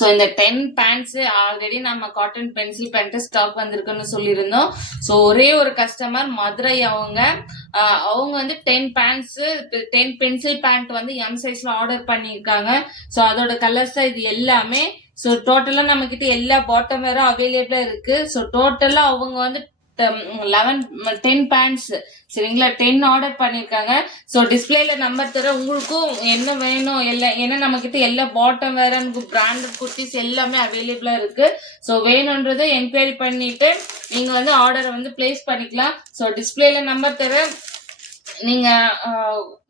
So இந்த 10 pants already நம்ம cotton pencil pant stock வந்திருக்குன்னு சொல்லியிருந்தோம். ஸோ ஒரே ஒரு கஸ்டமர் மதுரை அவங்க வந்து 10 பேண்ட்ஸ் 10 பென்சில் பேண்ட் வந்து எம் சைஸ்ல ஆர்டர் பண்ணியிருக்காங்க. ஸோ அதோட கலர்ஸ் தான் இது எல்லாமே. ஸோ டோட்டலா நம்ம கிட்ட எல்லா பாட்டம் வேற அவைலபிளா இருக்கு. ஸோ டோட்டலா அவங்க வந்து 10 பேண்ட்ஸ் சரிங்களா 10 ஆர்டர் பண்ணிருக்காங்க. ஸோ டிஸ்பிளேல நம்பர் தர உங்களுக்கும் என்ன வேணும் எல்லாம், ஏன்னா நம்ம கிட்ட எல்லா பாட்டம் வேற பிராண்டட் குர்த்திஸ் எல்லாமே அவைலபிளா இருக்கு. ஸோ வேணும்ன்றதை என்கொயரி பண்ணிட்டு நீங்க வந்து ஆர்டரை வந்து பிளேஸ் பண்ணிக்கலாம். ஸோ டிஸ்பிளேல நம்பர் தர நீங்க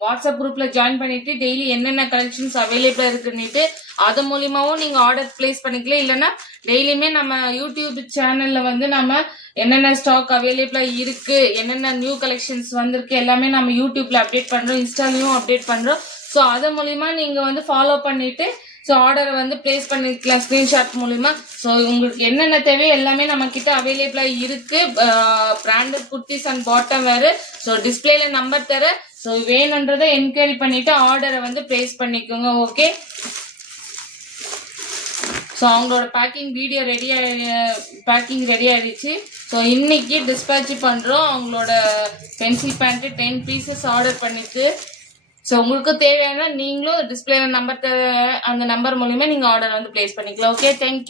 வாட்ஸ்அப் குரூப்ல ஜாயின் பண்ணிட்டு டெய்லி என்னென்ன கலெக்ஷன்ஸ் அவைலபிளா இருக்குன்னுட்டு அது மூலியமாவும் நீங்க ஆர்டர் பிளேஸ் பண்ணிக்கலாம். இல்லைன்னா டெய்லியுமே நம்ம யூடியூப் சேனல்ல வந்து நம்ம என்னென்ன ஸ்டாக் அவைலபிளா இருக்கு, என்னென்ன நியூ கலெக்ஷன்ஸ் வந்திருக்கு எல்லாமே நம்ம யூடியூப்ல அப்டேட் பண்றோம், இன்ஸ்டாலையும் அப்டேட் பண்றோம். ஸோ அது மூலியமா நீங்க வந்து ஃபாலோ பண்ணிட்டு ஸோ ஆர்டரை வந்து பிளேஸ் பண்ணிக்கலாம் ஸ்கிரீன்ஷாட் மூலியமா. ஸோ உங்களுக்கு என்னென்ன தேவையோ எல்லாமே நம்ம கிட்ட அவைலபிளா இருக்கு. பிராண்டட் குர்த்திஸ் அண்ட் பாட்டம் வேறு. ஸோ டிஸ்பிளேல நம்பர் தர. ஸோ வேணுன்றதை என்கொயரி பண்ணிட்டு ஆர்டரை வந்து பிளேஸ் பண்ணிக்கோங்க. ஓகே. ஸோ அவங்களோட பேக்கிங் ரெடி ஆயிடுச்சு. ஸோ இன்னைக்கு டிஸ்பேட்ச் பண்றோம். அவங்களோட பென்சில் பேண்ட் 10 பீசஸ் ஆர்டர் பண்ணிட்டு ஸோ உங்களுக்கு தேவையான நீங்களும் டிஸ்பிளேல நம்பர் அந்த நம்பர் மூலியமா நீங்க ஆர்டர் வந்து பிளேஸ் பண்ணிக்கலாம். Okay, thank you.